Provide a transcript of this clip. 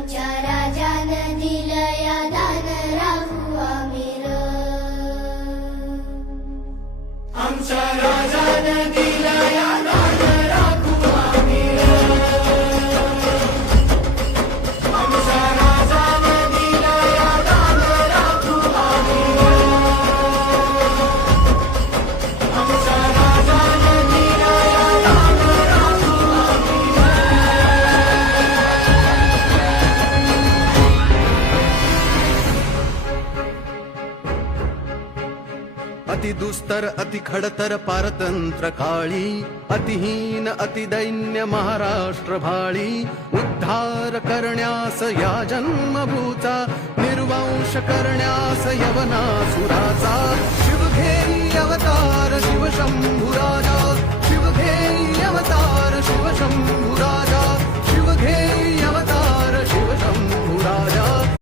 आमच्या राजानं दिलं या दान राखू आम्ही र. आमच्या राजानं दिलं या दान राखू आम्ही र. आमच्या राजानं दिलं या दान राखू आम्ही र. आमच्या राजानं दिलं या दान राखू आम्ही र. अति दुस्तर अति खडतर पारतंत्र काळी अतिहीन अतिदैन्य महाराष्ट्र भाळी उद्धार करण्यास या जन्मभूचा निर्वंश करण्यास यवनासुराचा शिवघेई अवतार शिवशंभू राजा शिवघेई अवतार शिवशंभू